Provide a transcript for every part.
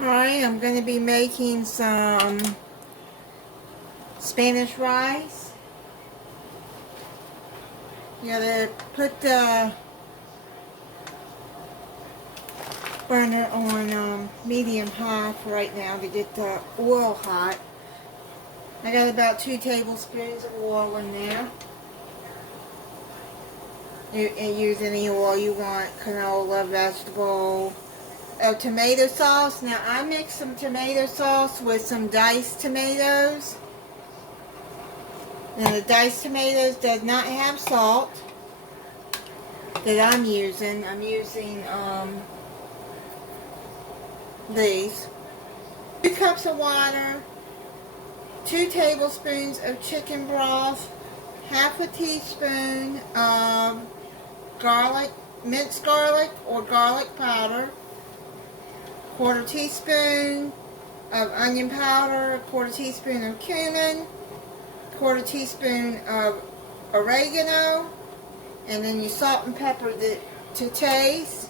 Alright, I'm going to be making some Spanish rice. You gotta put the burner on medium high for right now to get the oil hot. I got about 2 tablespoons of oil in there. You use any oil you want, canola, vegetable, tomato sauce. Now I mix some tomato sauce with some diced tomatoes. Now the diced tomatoes does not have salt that I'm using. I'm using these. 2 cups of water, 2 tablespoons of chicken broth, half a teaspoon of garlic, minced garlic or garlic powder, 1/4 teaspoon of onion powder, 1/4 teaspoon of cumin, 1/4 teaspoon of oregano, and then you salt and pepper to taste.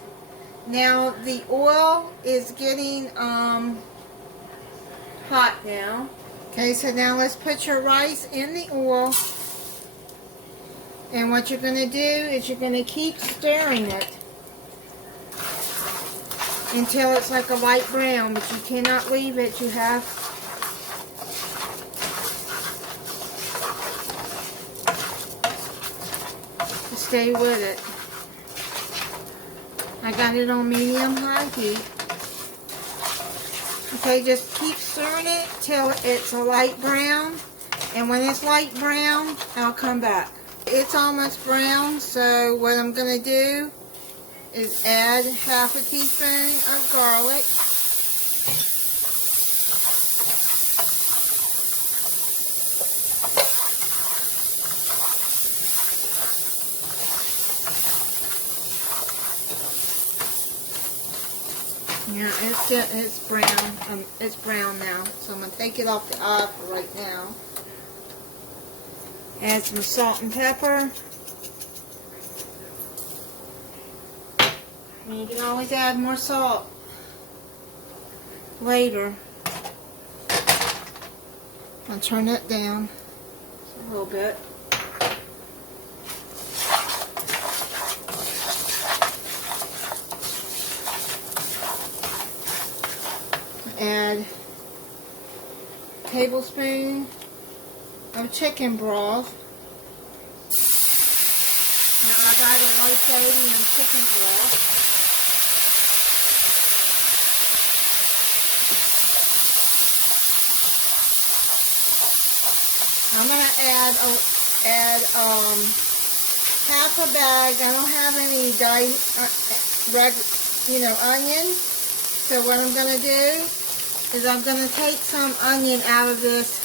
Now the oil is getting hot now. Okay, so now let's put your rice in the oil. And what you're going to do is you're going to keep stirring it until it's like a light brown, but you cannot leave it. You have to stay with it. I got it on medium-high heat. Okay, just keep stirring it till it's a light brown. And when it's light brown, I'll come back. It's almost brown, so what I'm going to do is add half a teaspoon of garlic. Yeah, it's brown. It's brown now, so I'm going to take it off the eye for right now. Add some salt and pepper. And you can always add more salt later. I'll turn it down a little bit. Add a tablespoon of chicken broth. Now I got a low sodium chicken broth. I'm gonna add half a bag. I don't have any onions. So what I'm gonna do is I'm gonna take some onion out of this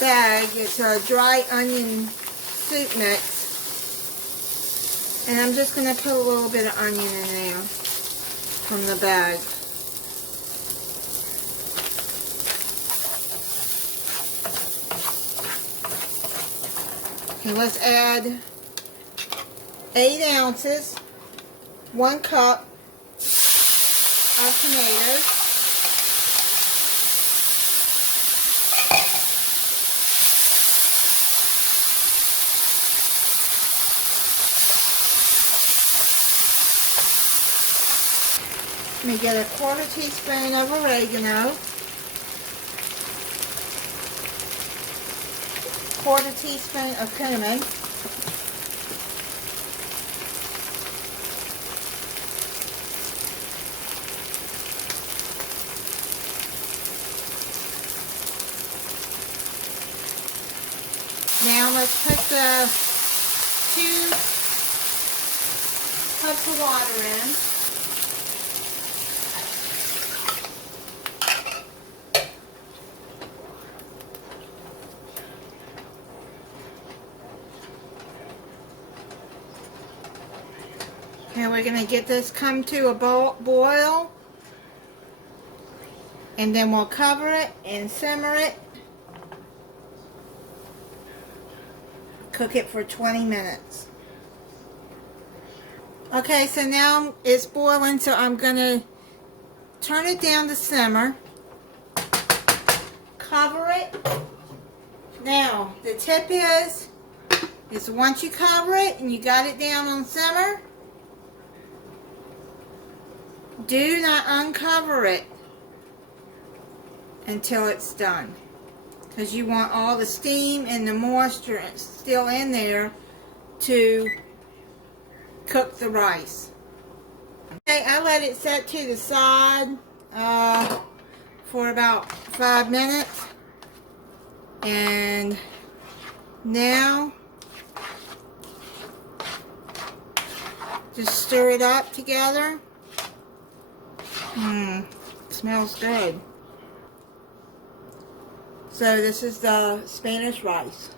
bag. It's a dry onion soup mix, and I'm just going to put a little bit of onion in there from the bag. Okay, let's add 8 ounces, 1 cup of tomatoes. Let me get a 1/4 teaspoon of oregano, 1/4 teaspoon of cumin, now let's put the 2 cups of water in. And we're going to get this come to a boil, and then we'll cover it and simmer it. Cook it for 20 minutes. Okay, so now it's boiling, so I'm going to turn it down to simmer. Cover it. Now, the tip is once you cover it and you got it down on simmer, do not uncover it until it's done, because you want all the steam and the moisture still in there to cook the rice. Okay, I let it set to the side for about 5 minutes, and now just stir it up together. Smells good. So this is the Spanish rice.